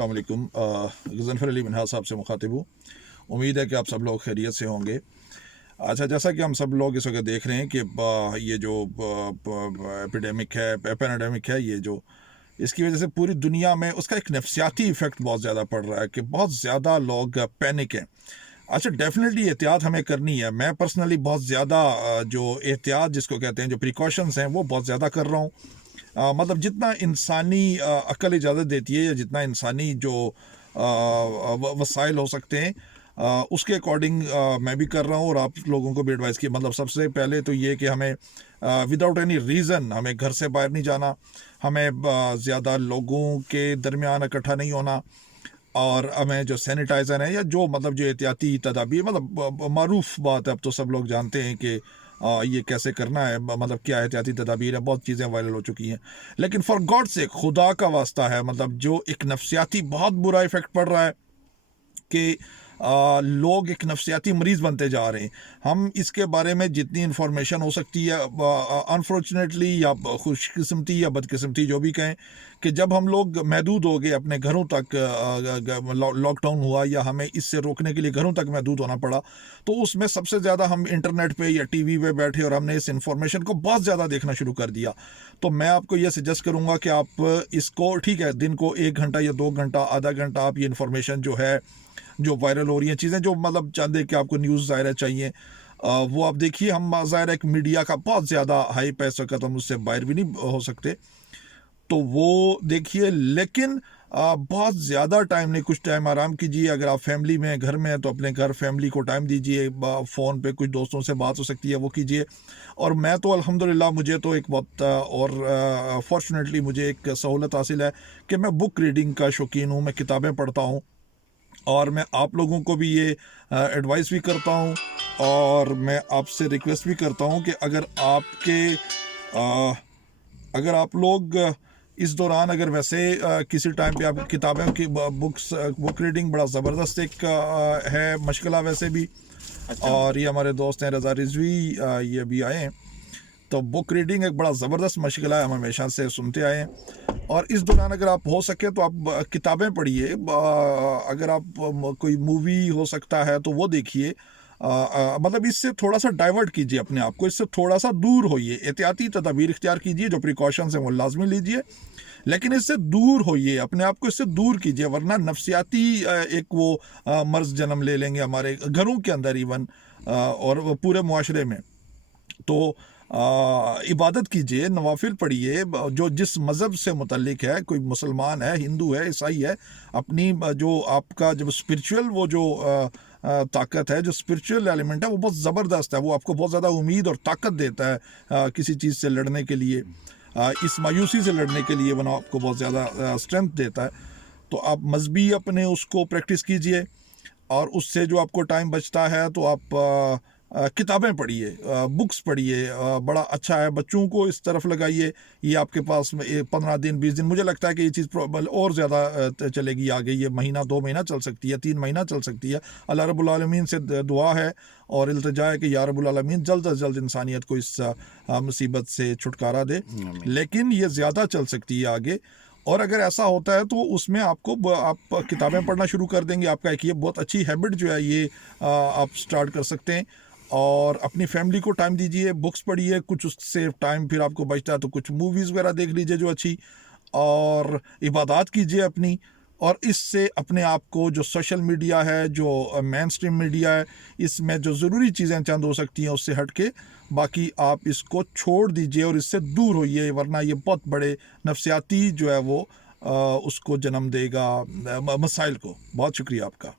अस्सलाम वालेकुम। गज़नफ़र अली मिन्हाज साहब से मुखातिब हूँ। उम्मीद है कि आप सब लोग खैरियत से होंगे। अच्छा, जैसा कि हम सब लोग इस वक्त देख रहे हैं कि ये जो एपिडेमिक है, पैंडेमिक है, ये जो इसकी वजह से पूरी दुनिया में उसका एक नफसियाती इफ़ेक्ट बहुत ज़्यादा पड़ रहा है कि बहुत ज़्यादा लोग पैनिक हैं। अच्छा, डेफिनेटली एहतियात हमें करनी है। मैं पर्सनली बहुत ज़्यादा जो एहतियात जिसको कहते हैं, जो प्रिकॉशंस हैं, वो बहुत ज़्यादा कर रहा हूँ। मतलब जितना इंसानी अक्ल इजाज़त देती है, या जितना इंसानी जो वसाइल हो सकते हैं, उसके अकॉर्डिंग मैं भी कर रहा हूँ और आप लोगों को भी एडवाइस की। मतलब सबसे पहले तो ये कि हमें विदाउट एनी रीज़न हमें घर से बाहर नहीं जाना, हमें ज़्यादा लोगों के दरमियान इकट्ठा नहीं होना, और हमें जो सैनिटाइज़र है या जो मतलब जो एहतियाती तदाबीर, मतलब मारूफ बात है, अब तो सब लोग जानते हैं कि ये कैसे करना है, मतलब क्या एहतियाती तदाबीर है, बहुत चीज़ें वायरल हो चुकी हैं। लेकिन फॉर गॉड से खुदा का वास्ता है, मतलब जो एक नफसियाती बहुत बुरा इफ़ेक्ट पड़ रहा है कि लोग एक नफसियाती मरीज़ बनते जा रहे हैं। हम इसके बारे में जितनी इन्फॉर्मेशन हो सकती है, अनफॉर्चुनेटली या खुशकिस्मती या बदकिस्मती जो भी कहें, कि जब हम लोग महदूद हो गए अपने घरों तक, लॉकडाउन हुआ या हमें इससे रोकने के लिए घरों तक महदूद होना पड़ा, तो उसमें सबसे ज़्यादा हम इंटरनेट पे या टीवी पे बैठे और हमने इस इन्फॉर्मेशन को बहुत ज़्यादा देखना शुरू कर दिया। तो मैं आपको ये सजेस्ट करूँगा कि आप इसको, ठीक है, दिन को 1 घंटा या 2 घंटा, आधा घंटा आप ये इन्फॉर्मेशन जो है, जो वायरल हो रही हैं चीज़ें, जो मतलब चंद है कि आपको न्यूज़ ज़ाहिर चाहिए, वो आप देखिए। हम ज़ाहिर है एक मीडिया का बहुत ज़्यादा हाइप है इस वक्त, हम उससे बाहर भी नहीं हो सकते, तो वो देखिए। लेकिन बहुत ज़्यादा टाइम नहीं, कुछ टाइम आराम कीजिए। अगर आप फैमिली में घर में हैं तो अपने घर फैमिली को टाइम दीजिए, फ़ोन पे कुछ दोस्तों से बात हो सकती है वो कीजिए। और मैं तो अल्हम्दुलिल्लाह, मुझे तो एक बहुत और फॉर्चुनेटली मुझे एक सहूलत हासिल है कि मैं बुक रीडिंग का शौकीन हूँ, मैं किताबें पढ़ता हूँ, और मैं आप लोगों को भी ये एडवाइस भी करता हूँ, और मैं आपसे रिक्वेस्ट भी करता हूँ कि अ, अगर आप लोग इस दौरान, अगर वैसे किसी टाइम पे आप किताबें की बुक रीडिंग बड़ा ज़बरदस्त एक है मशगला वैसे भी। अच्छा। और ये हमारे दोस्त हैं रज़ा रिजवी, ये भी आए हैं। तो बुक रीडिंग एक बड़ा ज़बरदस्त मशगला है, हम हमेशा से सुनते आए हैं। और इस दौरान अगर आप हो सके तो आप किताबें पढ़िए। अगर आप कोई मूवी हो सकता है तो वो देखिए। मतलब इससे थोड़ा सा डाइवर्ट कीजिए अपने आप को, इससे थोड़ा सा दूर होइए, एहतियाती तदाबीर इख्तियार कीजिए, जो प्रिकॉशंस हैं वो लाजमी लीजिए, लेकिन इससे दूर होइए, अपने आप को इससे दूर कीजिए, वरना नफसियाती एक वो मर्ज जन्म ले लेंगे हमारे घरों के अंदर इवन, और वो पूरे मुआशरे में। तो इबादत कीजिए, नवाफिल पढ़िए, जो जिस मज़हब से मुतल्लिक है, कोई मुसलमान है, हिंदू है, ईसाई है, अपनी जो आपका जब स्पिरिचुअल वो जो ताकत है, जो स्पिरिचुअल एलिमेंट है, वो बहुत ज़बरदस्त है, वो आपको बहुत ज़्यादा उम्मीद और ताकत देता है किसी चीज़ से लड़ने के लिए, इस मायूसी से लड़ने के लिए, वरना आपको बहुत ज़्यादा स्ट्रेंथ देता है। तो आप मजहबी अपने उसको प्रैक्टिस कीजिए, और उससे जो आपको टाइम बचता है तो आप किताबें पढ़िए, बुक्स पढ़िए, बड़ा अच्छा है। बच्चों को इस तरफ लगाइए, ये आपके पास में 15 दिन 20 दिन, मुझे लगता है कि ये चीज़ और ज़्यादा चलेगी आगे, ये महीना 2 महीना चल सकती है, 3 महीना चल सकती है। अल्लाह रब्बुल आलमीन से दुआ है और इल्तिजा है कि या रब्बुल आलमीन जल्द अज जल्द इंसानियत को इस मुसीबत से छुटकारा दे। आमीन। लेकिन ये ज़्यादा चल सकती है आगे, और अगर ऐसा होता है तो उसमें आप किताबें पढ़ना शुरू कर देंगे। आपका एक ये बहुत अच्छी हैबिट जो है, ये आप स्टार्ट कर सकते हैं। और अपनी फैमिली को टाइम दीजिए, बुक्स पढ़िए, कुछ उससे टाइम फिर आपको बचता है तो कुछ मूवीज़ वगैरह देख लीजिए जो अच्छी, और इबादत कीजिए अपनी। और इससे अपने आप को, जो सोशल मीडिया है, जो मेन स्ट्रीम मीडिया है, इसमें जो ज़रूरी चीज़ें चंद हो सकती हैं उससे हट के बाकी आप इसको छोड़ दीजिए और इससे दूर होइए, वरना ये बहुत बड़े नफसियाती जो है वो उसको जन्म देगा, मसाइल को। बहुत शुक्रिया आपका।